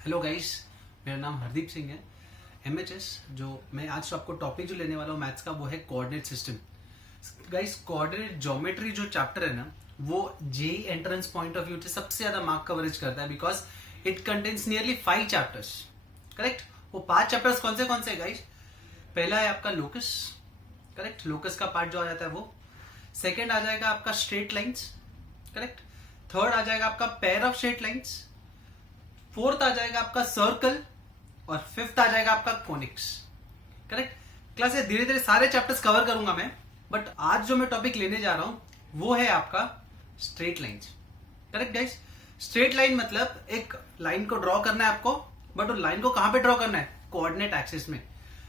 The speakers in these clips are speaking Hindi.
हेलो गाइस, मेरा नाम हरदीप सिंह है। एमएचएस जो मैं आज आपको टॉपिक जो लेने वाला हूँ मैथ्स का, वो है coordinate system. Guys, coordinate geometry जो चैप्टर है ना, वो JEE entrance point of view से सबसे ज्यादा मार्क कवरेज करता है, because it contains nearly 5 chapters. Correct. वो 5 चैप्टर्स कौन से गाइस? पहला है आपका लोकस। करेक्ट, लोकस का पार्ट जो आ जाता है वो। सेकेंड आ जाएगा आपका स्ट्रेट लाइन्स। करेक्ट। थर्ड आ जाएगा आपका pair of straight lines. Fourth आ जाएगा आपका सर्कल। और फिफ्थ आ जाएगा आपका कोनिक्स। करेक्ट। क्लास ये धीरे धीरे सारे चैप्टर्स कवर करूंगा मैं, बट आज जो मैं टॉपिक लेने जा रहा हूं वो है आपका straight lines. Correct guys. Straight line मतलब एक लाइन को ड्रॉ करना है आपको, बट वो लाइन को कहां पे ड्रॉ करना है? कोऑर्डिनेट एक्सिस में।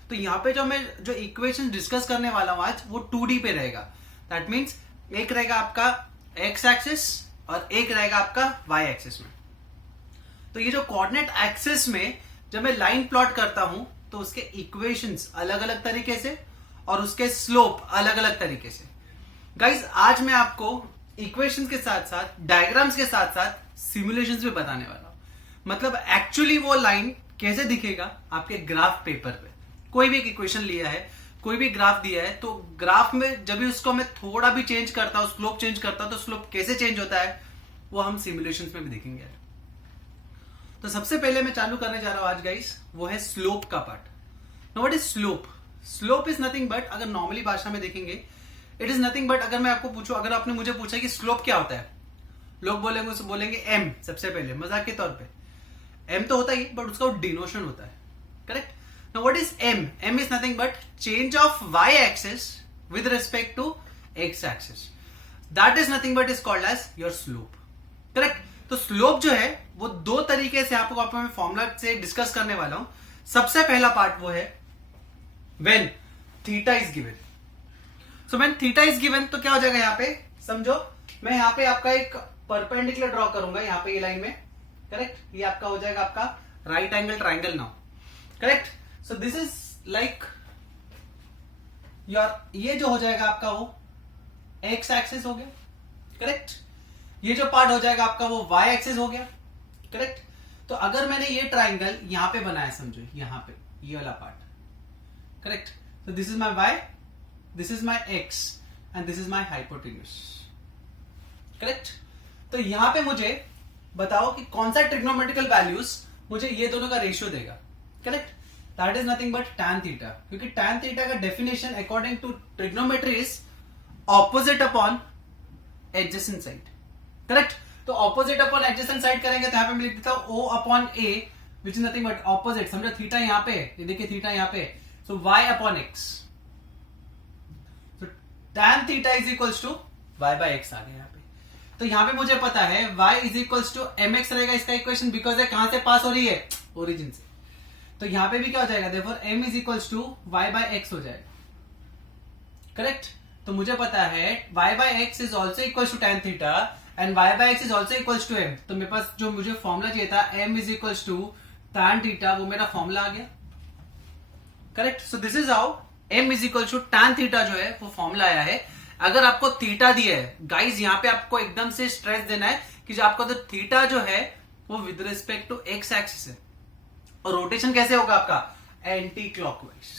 तो यहां पे जो इक्वेशन डिस्कस करने वाला हूं आज, वो 2D पे रहेगा। दैट मीन्स एक रहेगा आपका एक्स एक्सिस और एक रहेगा आपका वाई एक्सिस में। तो ये जो कोऑर्डिनेट एक्सिस में जब मैं लाइन प्लॉट करता हूं तो उसके इक्वेशंस अलग अलग तरीके से और उसके स्लोप अलग अलग तरीके से। गाइस, आज मैं आपको इक्वेशंस के साथ साथ डायग्राम्स के साथ साथ सिमुलेशंस भी बताने वाला हूं। मतलब एक्चुअली वो लाइन कैसे दिखेगा आपके ग्राफ पेपर पे। कोई भी एक इक्वेशन लिया है, कोई भी ग्राफ दिया है, तो ग्राफ में जब भी उसको मैं थोड़ा भी चेंज करता हूं, स्लोप चेंज करता हूं, तो स्लोप कैसे चेंज होता है वो हम सिमुलेशंस में भी देखेंगे। तो सबसे पहले मैं चालू करने जा रहा हूं आज गाइस, वो है स्लोप का part. Now what is slope? Slope is nothing but, अगर नॉर्मली भाषा में देखेंगे, इट इज नथिंग बट, अगर मैं आपको पूछूं, अगर आपने मुझे पूछा कि स्लोप क्या होता है, लोग बोलेंगे एम। सबसे पहले मजाक के तौर पे एम तो होता ही, बट उसका डिनोशन होता है। Correct. Now what is m? M is nothing but change of y axis with respect to x axis. That is nothing but is called as your slope. Correct. तो स्लोप जो है वो दो तरीके से आपको मैं फॉर्मूला से डिस्कस करने वाला हूं। सबसे पहला पार्ट वो है when theta is given. So when theta is given तो क्या हो जाएगा यहां पे? समझो, मैं यहां पे आपका एक परपेंडिकुलर ड्रॉ करूंगा यहां पे ये लाइन में। करेक्ट। ये आपका हो जाएगा आपका right angle triangle now. Correct. So this is like your, ये जो हो जाएगा आपका वो एक्स एक्सिस हो गया। करेक्ट। ये जो पार्ट हो जाएगा आपका वो वाई एक्सिस हो गया। करेक्ट। तो अगर मैंने ये ट्राइंगल यहां पे बनाया, समझो यहां पे ये वाला पार्ट। करेक्ट। तो this is my y, this is my x and this is my hypotenuse. Correct. तो यहां पे मुझे बताओ कि कौन सा ट्रिग्नोमेट्रिकल वैल्यूज मुझे ये दोनों का रेशियो देगा। Correct. That is nothing but tan theta, क्योंकि tan थीटा का definition according to trigonometry is opposite upon adjacent side. Correct. तो ऑपोजिट अपॉन एडजेसेंट साइड करेंगे तो यहां पे मैं लिख देता हूं O upon A, which is nothing but opposite. समझो थीटा यहां पे, ये देखिए थीटा यहां पे, सो y अपॉन x। तो tan theta is equals to y bye x आ गया यहां पे। तो यहां पे मुझे पता है y is equals to mx रहेगा इसका इक्वेशन, बिकॉज है कहां से पास हो रही है? ओरिजिन से। तो यहां पे भी क्या हो जाएगा? Therefore m is equals to y bye x हो जाएगा। करेक्ट। तो मुझे पता है y bye x is also equals to tan theta and y by x is also equals to m। तो मेरे पास जो मुझे फॉर्मूला चाहिए था m is equals to tan theta, वो मेरा फॉर्मूला आ गया। Correct. So this is how m is equals to tan theta जो है वो फॉर्मूला आया है। अगर आपको थीटा दिया है गाइज, यहां पे आपको एकदम से स्ट्रेस देना है कि जो आपका तो थीटा जो है वो with respect to x axis है, और रोटेशन कैसे होगा आपका? Anti clockwise.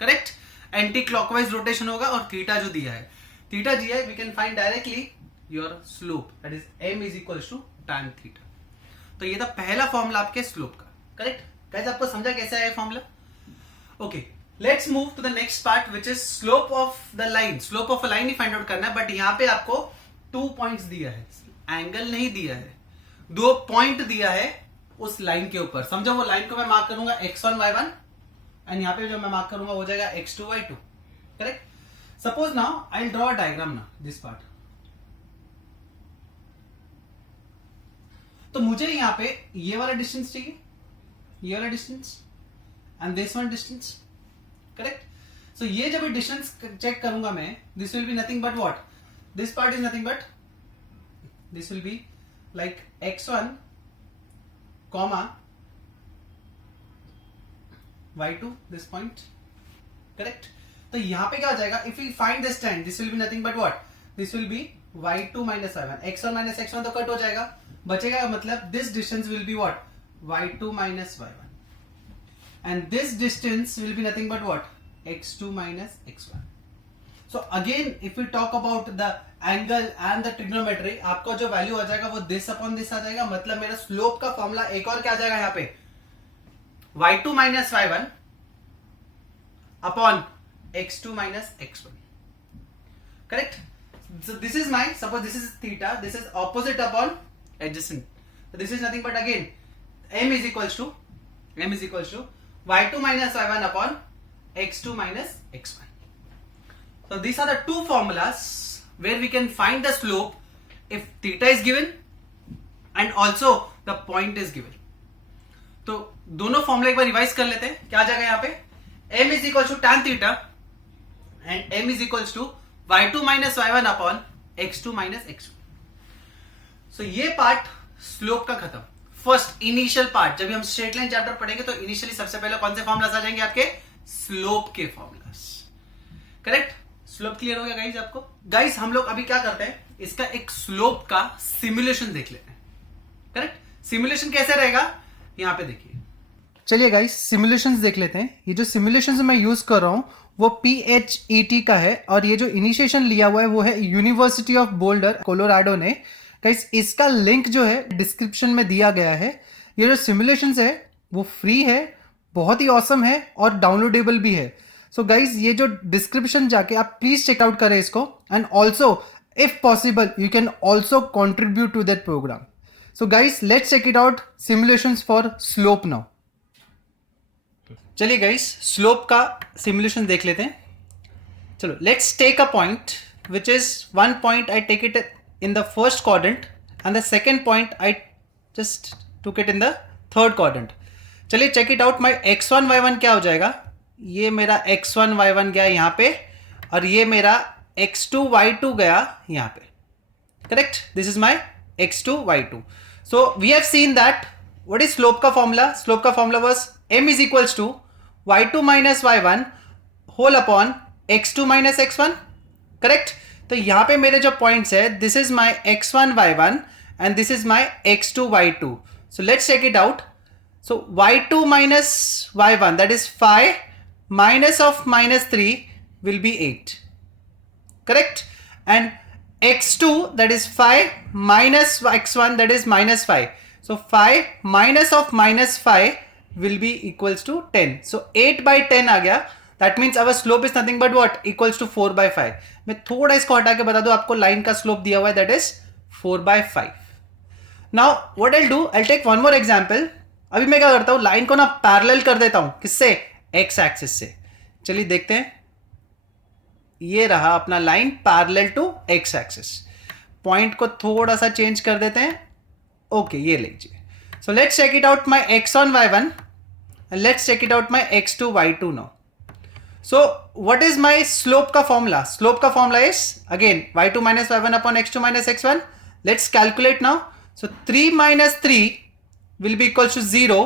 Correct. Anti clockwise rotation होगा, और थीटा जो दिया है, थीटा दिया है, we can find directly your slope, that is m is equals to tan theta। तो ये था पहला फॉर्मूला आपके स्लोप का। करेक्ट। गाइस, आपको समझा कैसे है formula? Okay, let's move to the next part which is slope of the line. Slope of a line ही फाइंड आउट करना है, बट यहां पे आपको 2 पॉइंट्स दिया है, एंगल नहीं दिया है, 2 पॉइंट दिया है उस लाइन के ऊपर। समझो वो लाइन को मैं मार्क करूंगा x1 y1 एंड यहां पे जो मैं मार्क करूंगा हो जाएगा x2 y2। Correct. Suppose now I will draw a diagram now, this part. तो मुझे यहां पे ये वाला डिस्टेंस चाहिए, ये वाला distance and this one distance. Correct. So ये जब डिस्टेंस चेक करूंगा मैं, this will be nothing but what? This part is nothing but, this will be like x1 comma y2, this point. Correct. तो यहां पे क्या हो जाएगा? If you find this time, this will be nothing but what? This will be y2 minus y1। x1 minus x1 तो कट हो जाएगा, बचेगा मतलब this distance will be what? y2 minus y1, and this distance will be nothing but what? x2 minus x1. So again if we talk about the angle and the trigonometry, आपका जो वैल्यू आ जाएगा वो this upon this आ जाएगा. मतलब मेरा स्लोप का फॉर्मूला एक और क्या आ जाएगा यहाँ पे, y2 minus y1 upon x2 minus x1. Correct? So this is my, suppose this is theta, this is opposite upon adjacent. So this is nothing but again m is equals to y2 minus y1 upon x2 minus x1. So these are the two formulas where we can find the slope if theta is given and also the point is given. तो दोनों फॉर्मूला एक बार रिवाइज कर लेते हैं. क्या आ जाएगा यहाँ पे, m is equals to tan theta and m is equals to y2 minus y1 upon x2 minus x1. So ये पार्ट स्लोप का खत्म. फर्स्ट इनिशियल पार्ट, जब हम स्ट्रेट लाइन चैप्टर पढ़ेंगे तो इनिशियली सबसे पहले कौन से फॉर्मुलास आ जाएंगे आपके, स्लोप के फॉर्मुलास. करेक्ट? स्लोप क्लियर हो गया गाइस आपको? गाइस हम लोग अभी क्या करते हैं, इसका एक स्लोप का सिमुलेशन देख लेते हैं. करेक्ट? सिमुलेशन कैसे रहेगा यहां पे देखिए. चलिए गाइस सिमुलेशंस देख लेते हैं. ये जो सिमुलेशंस मैं यूज कर रहा हूं वो PHET का है और ये जो इनिशिएशन लिया हुआ है वो है यूनिवर्सिटी ऑफ बोल्डर कोलोराडो ने. गाइस इसका लिंक जो है डिस्क्रिप्शन में दिया गया है. ये जो सिमुलेशंस है वो फ्री है, बहुत ही ऑसम है और डाउनलोडेबल भी है. सो गाइस ये जो डिस्क्रिप्शन जाके आप प्लीज चेक आउट करें इसको, and also if possible you can also contribute to that program. So guys let's check it out simulations for slope now. चलिए गाइस स्लोप का सिमुलेशन देख लेते हैं. चलो let's take a point which is one point I take it in the first quadrant and the second point I just took it in the third quadrant. चलिए check it out. My x1 y1 क्या हो जाएगा, ये मेरा x1 y1 गया यहाँ पे और ये मेरा x2 y2 गया यहाँ पे. Correct? This is my x2 y2. So we have seen that what is slope का फॉर्मूला. स्लोप का formula was m is equals to y2 minus y1 whole upon x2 minus x1. Correct? तो यहां पे मेरे जो पॉइंट्स है, this is my x1 y1 and this is my x2 y2. So let's check it out. So y2 minus y1 that is 5 minus of minus 3 will be 8. Correct? And x2 that is 5 minus x1 that is minus 5. So 5 minus of minus 5 will be equals to 10. So 8 by 10 आ गया. That means our slope is nothing but what? Equals to 4 by 5. मैं थोड़ा इसको हटा के बता दूं, आपको लाइन का स्लोप दिया हुआ है that is 4 by 5. Now what I'll do, I'll take one more example. अभी मैं क्या करता हूं, लाइन को ना पैरेलल कर देता हूं. किससे? एक्स एक्सिस से. चलिए देखते हैं. ये रहा अपना line parallel to x axis. Point को थोड़ा सा चेंज कर देते हैं. ओके ये लीजिए. So let's check it out my x1 y1 and let's check it out my x2 y2 now. So what is my slope का formula? Slope का formula is again y2 minus y1 upon x2 minus x1. Let's calculate now. So 3 minus 3 will be equals to 0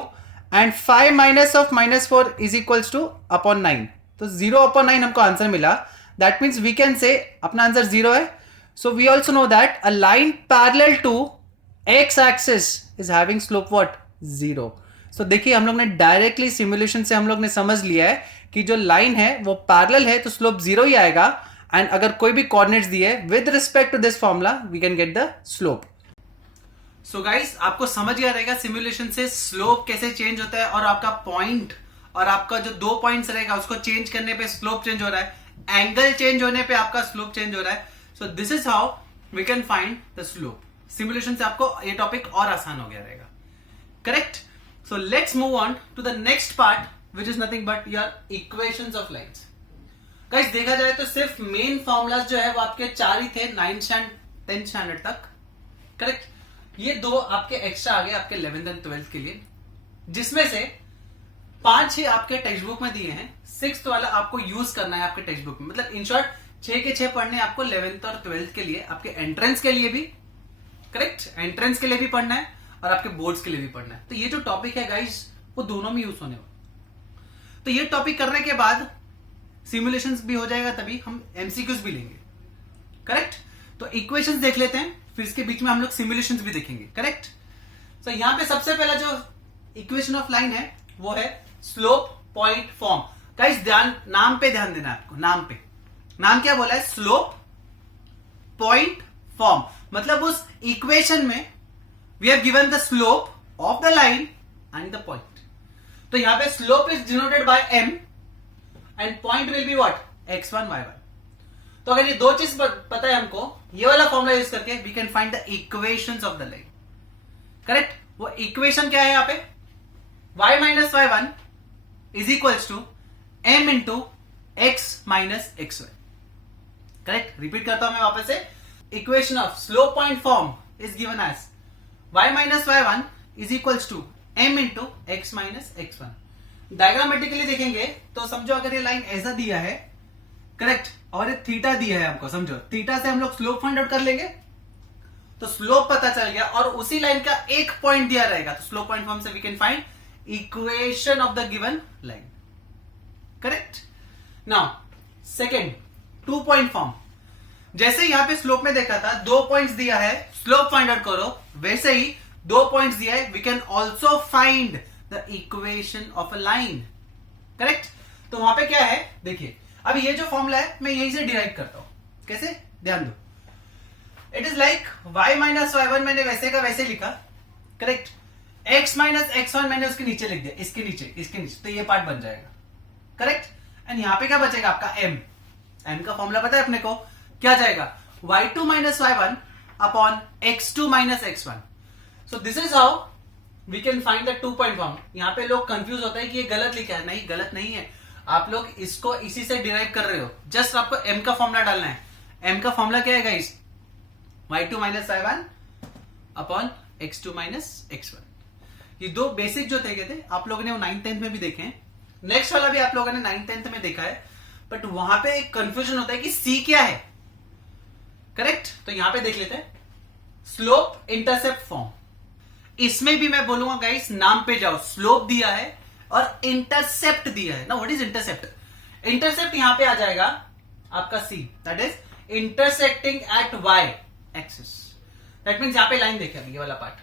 and 5 minus of minus 4 is equals to upon 9. तो 0 upon 9 हमको आंसर मिला. That means we can say अपना आंसर 0 है. So we also know that a line parallel to x axis is having slope what? 0. So देखिए हम लोग ने डायरेक्टली सिमुलेशन से हम लोग ने समझ लिया है कि जो लाइन है वो पैरेलल है तो स्लोप 0 ही आएगा. एंड अगर कोई भी कोऑर्डिनेट्स दिए with respect to this formula we can get the slope. So guys आपको समझ गया रहेगा सिमुलेशन से स्लोप कैसे चेंज होता है और आपका पॉइंट और आपका जो 2 पॉइंट्स रहेगा उसको चेंज करने पे स्लोप चेंज हो रहा है, एंगल चेंज होने पे आपका स्लोप चेंज हो रहा है. So this is how we can find the slope. Simulation से आपको ये टॉपिक और आसान हो गया रहेगा. Correct? So let's move on to the next part which is nothing but your equations of lines. Guys देखा जाए तो सिर्फ मेन फॉर्मूलाज जो है वो आपके 4 ही थे 9th and 10th स्टैंडर्ड तक. करेक्ट? ये 2 आपके एक्स्ट्रा आ गए आपके 11th and 12th के लिए, जिसमें से 5 ही आपके टेक्स्ट बुक में दिए हैं. 6th वाला आपको यूज करना है आपके टेक्स्ट बुक में. मतलब इन शॉर्ट 6 के 6 पढ़ने आपको 11th और 12th के लिए, आपके एंट्रेंस के लिए भी. करेक्ट? एंट्रेंस के लिए भी पढ़ना है और आपके बोर्ड्स के लिए भी पढ़ना है. तो ये जो टॉपिक है गाइस वो दोनों में यूज होने वाला. तो ये टॉपिक करने के बाद सिमुलेशंस भी हो जाएगा, तभी हम एमसीक्यूज भी लेंगे. करेक्ट? तो इक्वेशंस देख लेते हैं, फिर इसके बीच में हम लोग सिमुलेशंस भी देखेंगे. करेक्ट? तो यहां पे सबसे पहला जो इक्वेशन ऑफ लाइन है वो है स्लोप पॉइंट फॉर्म। गाइस ध्यान, नाम पे ध्यान देना आपको, नाम पे। नाम क्या बोला है? Slope point form. मतलब उस इक्वेशन में we have given the slope of the line and the point. तो यहां पे slope is denoted by m and point will be what? x1 y1। तो अगर ये दो चीज पता है हमको, ये वाला फॉर्मूला यूज करके we can find the equations of the line. Correct? वो इक्वेशन क्या है यहां पे? y minus y1 is equals to m into x minus xy। Correct? Repeat करता हूं मैं वापस से। Equation of slope point form is given as y minus y1 is equals to m into x minus x1। Diagrammatically देखेंगे तो समझो अगर ये लाइन ऐसा दिया है, करेक्ट, और ये थीटा दिया है हमको, समझो थीटा से हम लोग स्लोप फाइंड आउट कर लेंगे, तो स्लोप पता चल गया और उसी लाइन का एक पॉइंट दिया रहेगा, तो स्लोप पॉइंट फॉर्म से we can find equation of the given line. Correct? Now second, 2 point form. जैसे यहां पे स्लोप में देखा था 2 पॉइंट्स दिया है, स्लोप फाइंड आउट करो, वैसे ही 2 पॉइंट्स दिया है, we can also find the equation of a line. Correct? तो वहां पे क्या है देखिए, अब ये जो फॉर्मूला है मैं यहीं से डिराइव करता हूं। कैसे? ध्यान दो। It is like y minus y1 मैंने वैसे का वैसे लिखा, करेक्ट, x माइनस x1 मैंने उसके नीचे लिख दिया, इसके नीचे, तो ये पार्ट बन जाएगा। करेक्ट? एंड यहां पे क्या बचेगा आपका m का फॉर्मूला पता है अपने को, क्या जाएगा? y2 minus y1 upon x2 minus x1। So this is how we can find the 2 point form. यहां पे लोग कंफ्यूज होते हैं कि ये गलत लिखा है। नहीं, गलत नहीं है, आप लोग इसको इसी से डिराइव कर रहे हो। जस्ट आपको m का फॉर्मूला डालना है। m का फॉर्मूला क्या है guys? y2 minus y1 upon x2 minus x1। ये दो बेसिक जो थे आप लोगों ने वो 9th 10th में भी देखे हैं, नेक्स्ट वाला भी आप लोगों ने 9th 10th में देखा है, बट वहां पे एक कंफ्यूजन होता है कि c क्या है। करेक्ट? तो यहां पे देख लेते हैं, स्लोप इंटरसेप्ट फॉर्म। इसमें भी मैं बोलूंगा गाइस, नाम पे जाओ, स्लोप दिया है और इंटरसेप्ट दिया है ना। What is intercept? इंटरसेप्ट यहां पे आ जाएगा आपका c, that is intersecting at y axis. That means यहां पे लाइन देखिए, ये वाला पार्ट,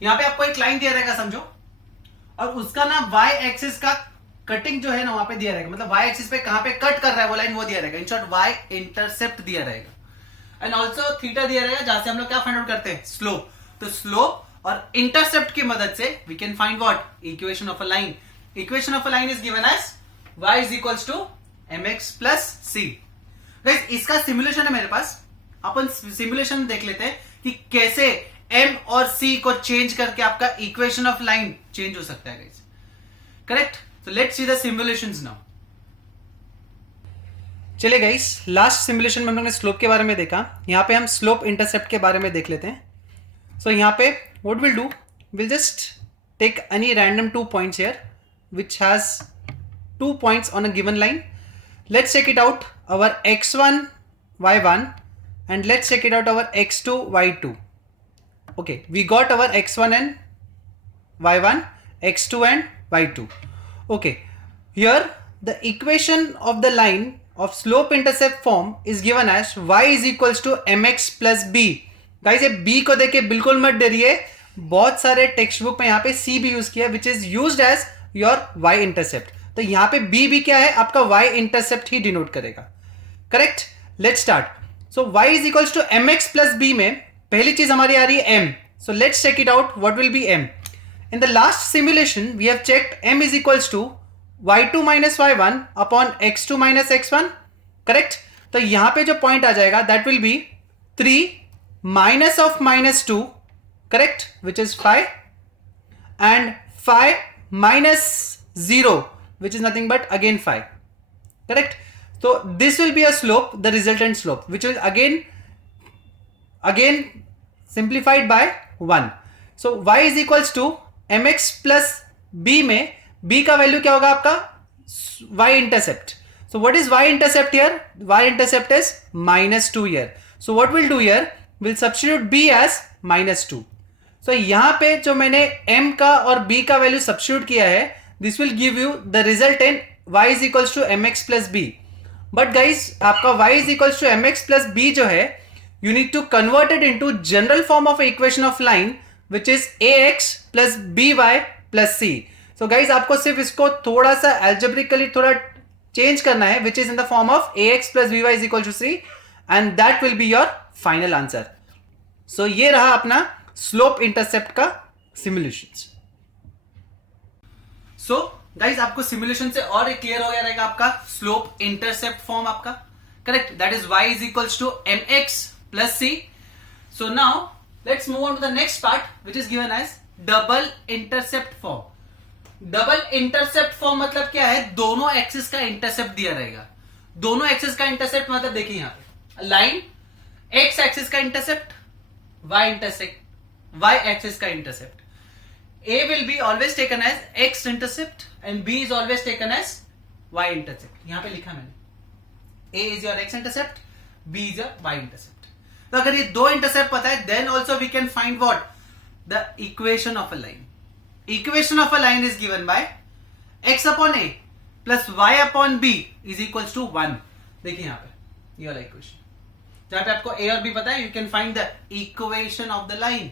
यहां पे आपको एक लाइन दिया रहेगा समझो, और उसका ना y एक्सिस का कटिंग जो है ना वहां पे दिया रहेगा, मतलब y एक्सिस पे कहां पे कट कर रहा है वो लाइन, वो दिया रहेगा। इन शॉर्ट y इंटरसेप्ट दिया रहेगा एंड ऑल्सो थीटा दिया रहेगा, जहां से हम लोग क्या फाइंड आउट करते हैं? स्लोप। तो स्लोप और इंटरसेप्ट की मदद से we can find what? Equation of a line. Equation of a line is given as y is equals to mx plus c। Guys इसका सिमुलेशन है मेरे पास, अपन सिमुलेशन देख लेते हैं कि कैसे m और c को चेंज करके आपका इक्वेशन ऑफ लाइन चेंज हो सकता है guys. Correct? So let's see the simulations now. चलिए गाइस, लास्ट सिमुलेशन में हम लोग ने स्लोप के बारे में देखा, यहां पे हम स्लोप इंटरसेप्ट के बारे में देख लेते हैं। सो यहां पे what will do, will just take any random 2 points here which has 2 points on a given line. Let's check it out, our x1 y1 and let's check it out our x2 y2. Okay, we got our x1 and y1, x2 and y2. Okay, here the equation of the line of slope intercept form is given as y is equals to mx plus b. Guys ये b को देखे बिल्कुल मत डरिए, बहुत सारे टेक्स्ट बुक में यहाँ पे c भी यूज किया which is used as your y intercept. तो यहां पे b भी क्या है? आपका y इंटरसेप्ट ही डिनोट करेगा। Correct? Let's start. So y is equals to mx plus b में पहली चीज हमारी आ रही है m। So let's check it out, what will be m। In the last simulation we have checked m is equals to y2 minus y1 upon x2 minus x1। Correct? तो यहां पे जो पॉइंट आ जाएगा that will B 3 minus of minus 2, correct, which is 5 and 5 minus 0 which is nothing but again 5. Correct? So this will be a slope, the resultant slope, which will again simplified by 1. So y is equals to mx plus b में b का वैल्यू क्या होगा आपका? y intercept. So what is y intercept here? Y intercept is minus 2 here. So what we'll do here, we'll substitute b as minus 2. So यहां पे जो मैंने m का और b का वैल्यू सब्स्टिट्यूट किया है, this will give you the result in y is equals to mx plus b। But guys आपका y is equals to mx plus b जो है, you need to convert it into general form of equation of line which is ax plus by plus C. So guys आपको सिर्फ इसको थोड़ा सा एल्जेब्रिकली थोड़ा चेंज करना है, which is in the form of ax plus by is equal to C, and that will be your final answer. So ये रहा अपना स्लोप इंटरसेप्ट का सिमुलेशन. सो गाइज आपको सिमुलेशन से और एक क्लियर हो गया रहेगा आपका स्लोप इंटरसेप्ट फॉर्म आपका. Correct, that is y is equal to mx plus C. So now let's move on to the next part which is given as double intercept form. Double intercept form मतलब क्या है, दोनों एक्सिस का इंटरसेप्ट दिया रहेगा. दोनों एक्सिस का इंटरसेप्ट मतलब देखिए यहां पे लाइन एक्स एक्सिस का इंटरसेप्ट, वाई एक्सिस का intercept. A will be always taken as x intercept and B is always taken as y intercept. यहां पे लिखा मैंने, A is your x intercept, B is your y intercept. तो अगर ये दो इंटरसेप्ट पता है, then also we can find what? The equation of a line. Equation of a line is given by x upon A plus y upon B is equals to 1. देखिए यहां पे ये वाला इक्वेशन, जहां पे आपको A और B पता है, you can find the equation of the line.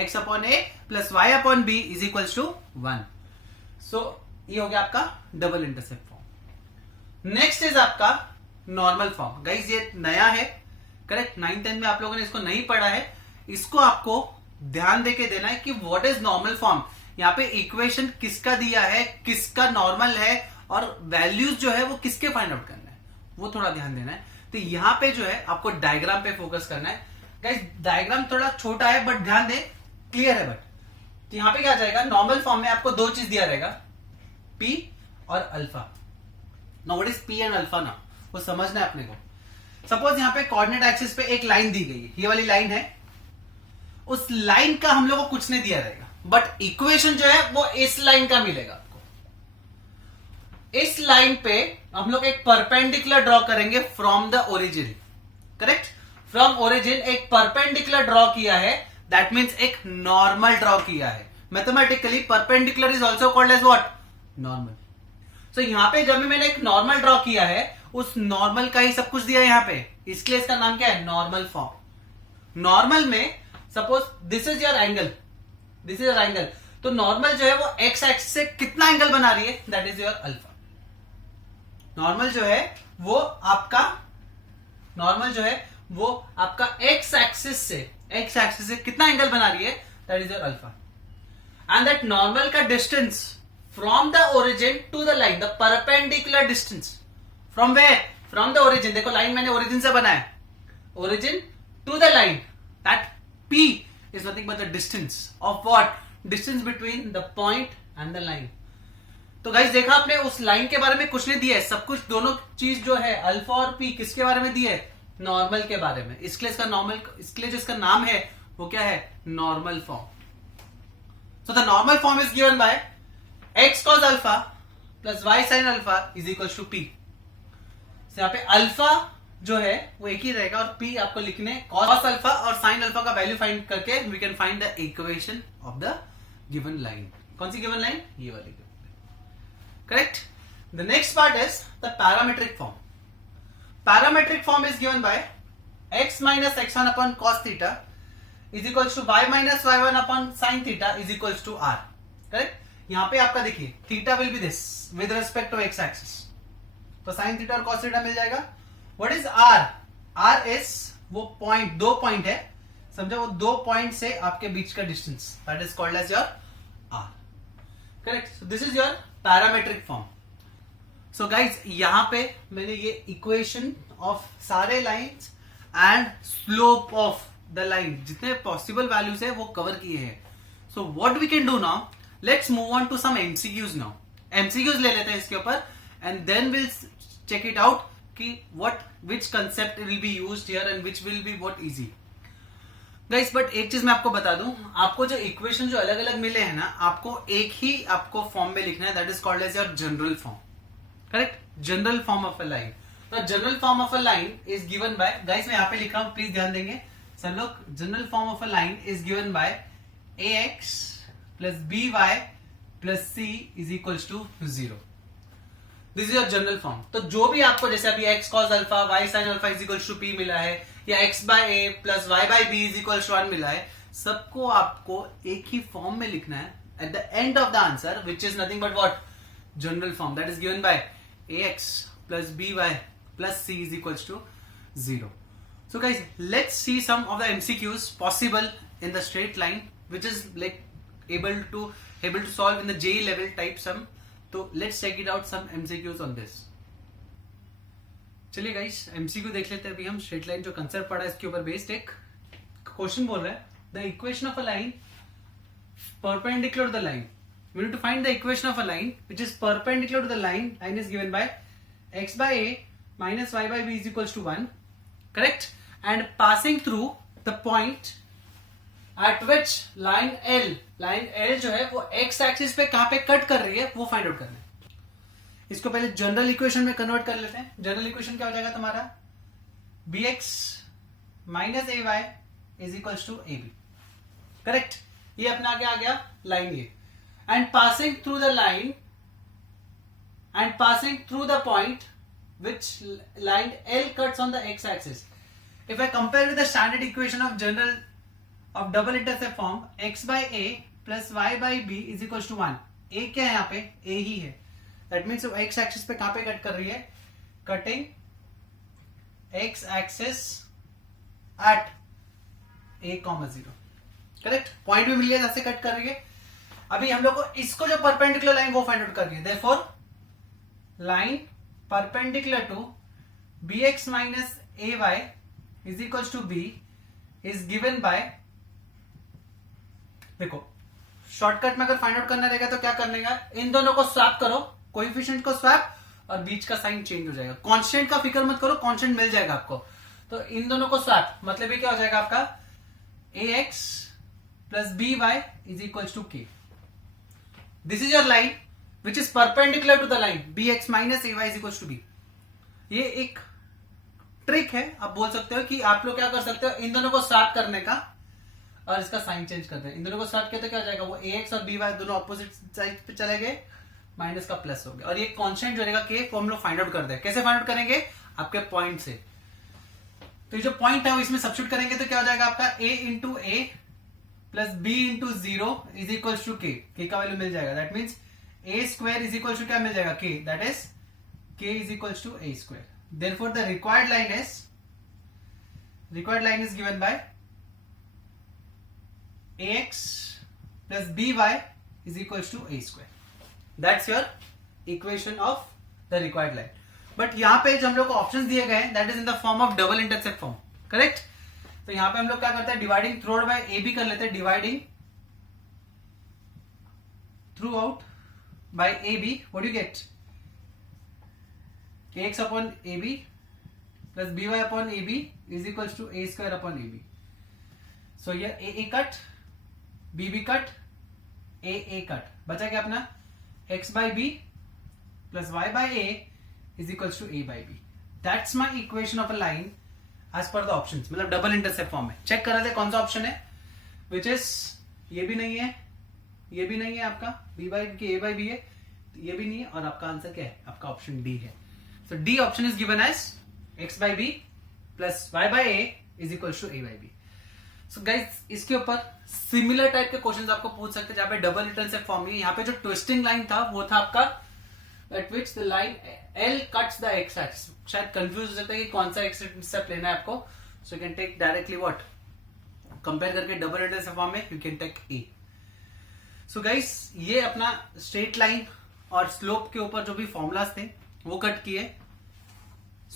x upon a plus y upon b is equals to 1. So ये हो गया आपका double intercept form. Next is आपका नॉर्मल फॉर्म. गाइज ये नया है, करेक्ट, 9th-10th में आप लोगों ने इसको नहीं पढ़ा है. इसको आपको ध्यान देके देना है कि व्हाट इज नॉर्मल फॉर्म. यहाँ पे इक्वेशन किसका दिया है, किसका नॉर्मल है, और वैल्यूज जो है वो किसके फाइंड आउट करना है, वो थोड़ा ध्यान देना है. तो यहाँ पे जो है आपको डायग्राम पे फोकस करना है. गाइज डायग्राम थोड़ा छोटा है बट ध्यान दे, क्लियर है. बट यहां पे क्या जाएगा, नॉर्मल फॉर्म में आपको दो चीज दिया रहेगा, P और alpha. Now what is P and alpha ना, वो समझना है अपने को. सपोज यहां पे कोऑर्डिनेट एक्सिस पे एक लाइन दी गई है, ये वाली लाइन है. उस लाइन का हम लोग को कुछ नहीं दिया रहेगा, बट इक्वेशन जो है वो इस लाइन का मिलेगा आपको. इस लाइन पे हम लोग एक परपेंडिकुलर ड्रॉ करेंगे from the origin. Correct, from origin एक परपेंडिकुलर ड्रॉ किया है, दैट मीन्स एक नॉर्मल ड्रॉ किया है. Mathematically perpendicular is also called as what, normal. So यहां पे जब भी मैंने एक नॉर्मल ड्रॉ किया है, उस नॉर्मल का ही सब कुछ दिया है यहां पे, इसलिए इसका नाम क्या है, नॉर्मल फॉर्म. नॉर्मल में suppose this is your angle, this is your angle, तो नॉर्मल जो है वो एक्स एक्सिस से कितना एंगल बना रही है, that is your alpha. Normal जो है वो आपका, नॉर्मल जो है वो आपका एक्स एक्सिस से कितना एंगल बना रही है, that is your alpha. And that normal का distance from the origin to the line, the perpendicular distance from where, from the origin. देखो लाइन मैंने ओरिजिन से बनाया, origin to the line, that P is nothing but the distance of what, distance between the point and the line. तो गाइस देखा आपने, उस लाइन के बारे में कुछ नहीं दिया है, सब कुछ दोनों चीज जो है अल्फा और P किसके बारे में दिया है, नॉर्मल के बारे में. इसके इसका नॉर्मल, इसके लिए जो इसका नाम है वो क्या है, normal form. So the normal form is given by x cos alpha plus y sin alpha is equal to P. यहाँ पे अल्फा जो है वो एक ही रहेगा, और P आपको लिखने cos अल्फा और sin अल्फा का वैल्यू फाइंड करके we can find the equation of the given line. कौन सी गिवन लाइन, ये वाली. Correct. The next part is the parametric form. Parametric form is given by x minus x1 upon cos theta is equals to y minus y1 upon sin theta is equals to r. Correct? यहां पे आपका देखिए theta will be this with respect to x axis. तो sin theta और cos theta मिल जाएगा. What is r? r is वो पॉइंट, दो पॉइंट है, समझो, वो दो पॉइंट से आपके बीच का distance, that is called as your r. Correct. So this is your parametric form. So guys यहां पे मैंने ये इक्वेशन ऑफ सारे lines and slope of the line, जितने पॉसिबल वैल्यूज है वो कवर किए हैं. So what we can do now, let's move on to some MCQs now. MCQs ले लेते हैं इसके ऊपर, and then will check it out कि what, which concept will be used here and which will be what easy. Guys but एक चीज मैं आपको बता दूं, आपको जो इक्वेशन जो अलग अलग मिले हैं ना, आपको एक ही आपको फॉर्म में लिखना है, that is called as your general form. Correct, general form of a line. तो general form of a line is given by, guys मैं यहां पे लिख रहा हूं, प्लीज ध्यान देंगे सब लोग. General form of a line is given by ax plus by plus c is equals to 0. This is your general form. तो जो भी आपको, जैसे अभी x cos alpha, y sin alpha is equals to p मिला है, या x by a plus y by b is equals to 1 मिला है, सबको आपको एक ही फॉर्म में लिखना है, at the end of the answer, which is nothing but what? General form, that is given by ax plus by plus c is equals to 0. So guys, let's see some of the MCQs possible in the straight line, which is like able to solve in the JEE level type sum. So let's check it out some MCQs on this. चलिए गाइस, MCQ देख लेते हैं अभी हम. स्ट्रेट लाइन जो कंसेप्ट पढ़ा है इसके ऊपर बेस्ड एक क्वेश्चन बोल रहा है, the equation of a line perpendicular to the line. We need to find the equation of a line which is perpendicular to the line. Line is given by x by a minus y by b is equals to 1. Correct? And passing through the point at which line L जो है वो x axis पे कहां पे कट कर रही है वो फाइंड आउट करना है. इसको पहले जनरल इक्वेशन में कन्वर्ट कर लेते हैं. जनरल इक्वेशन क्या हो जाएगा तुम्हारा? bx minus a y is equals to a b. Correct? ये अपना क्या आ गया? लाइन ये. And passing through the line and passing through the point which line L cuts on the x axis. If I compare with the standard equation of general of double intercept form, x by a plus y by b is equals to 1. a क्या है यहाँ पे? a ही है. That means x axis पे कहां पे कट कर रही है? Cutting x axis at a, 0. Correct? Point भी मिल गया जैसे कट कर रही है. अभी हम लोग को इसको जो परपेंडिकुलर लाइन वो फाइंड आउट कर रही है. Therefore line perpendicular to bx minus ay is equals to b is given by, देखो शॉर्टकट में अगर फाइंड आउट करना रहेगा तो क्या करने का? इन दोनों को स्वैप करो, कोएफिशिएंट को स्वैप और बीच का साइन चेंज हो जाएगा. कांस्टेंट का फिक्र मत करो, कांस्टेंट मिल जाएगा आपको. तो इन दोनों को स्वैप, मतलब ये क्या हो जाएगा आपका? ax plus by is equals to k. This is your line which is perpendicular to the line bx minus ay is equals to b. ये एक ट्रिक है, आप बोल सकते हो कि आप लोग क्या कर सकते हो, इन दोनों को स्वैप करने का और इसका साइन चेंज कर दें. इन दोनों को स्वैप किया तो क्या हो जाएगा? वो ax और by दोनों ऑपोजिट साइड पे चले गए, माइनस का प्लस हो गया. और ये कांस्टेंट जो रहेगा k, वो हम लोग फाइंड आउट कर दें. कैसे फाइंड आउट करेंगे? आपके पॉइंट से. तो ये जो पॉइंट है वो इसमें सब्स्टिट्यूट करेंगे तो क्या हो जाएगा आपका? a into a plus b into 0 is equal to k. K का वैल्यू मिल जाएगा. That means a square is equal to क्या मिल जाएगा? K. That is k is equal to A square. Therefore the required line is given by ax plus by is equal to A square. That's your equation of the required line. But यहां पे जो हम लोग को ऑप्शन दिए गए हैं that is in the form of double intercept form. Correct? तो यहां पे हम लोग क्या करते हैं? Dividing throughout by A B कर लेते हैं. Dividing throughout by A B, what you get? ax upon A B plus by upon A B is equal to A square upon A B. So ये A cut, B cut, A cut, बचा क्या अपना? x bye B plus y by a is equal to a by b. That's my equation of a line as per the options. मतलब डबल इंटरसेप्ट फॉर्म में चेक कर रहे थे कौन सा ऑप्शन है, विच इज ये भी नहीं है, ये भी नहीं है आपका बी बाई की, ए बाई बी है, ये भी नहीं है, और आपका आंसर क्या है? आपका ऑप्शन डी है. So D option is given as X by B plus Y by A is equal to A by B. So guys, इसके ऊपर सिमिलर टाइप के क्वेश्चन आपको पूछ सकते हैं जहां पे डबल इंटरसेप्ट फॉर्म में. यहाँ पे जो ट्विस्टिंग लाइन था वो था आपका eight which the line L cuts the x axis. शायद कंफ्यूज हो सकता है कि कौन सा x इंटरसेप्ट लेना है आपको. So you can take directly what, compare करके डबल इंटरसेप्ट फॉर्म में you can take A. So guys, ये अपना स्ट्रेट लाइन और स्लोप के ऊपर जो भी फॉर्मूलाज थे वो कट किए.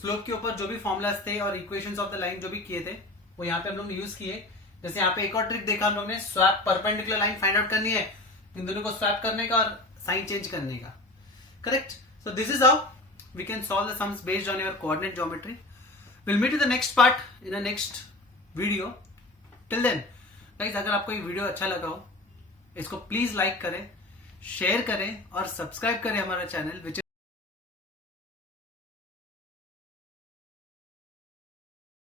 स्लोप के ऊपर जो भी फॉर्मूलाज थे और इक्वेशंस ऑफ द लाइन जो भी किए थे वो यहाँ पे हम लोग ने यूज किए. जैसे यहाँ पे एक और ट्रिक देखा हम लोग ने, swap perpendicular line find out करनी है, इन दोनों को स्वैप करने का और साइन चेंज करने का. Correct? So this is how we can solve the sums based on your coordinate geometry. We'll meet in the next part in the next video. Till then, guys, अगर आपको ये वीडियो अच्छा लगा हो इसको प्लीज लाइक करें, शेयर करें और सब्सक्राइब करें हमारा चैनल.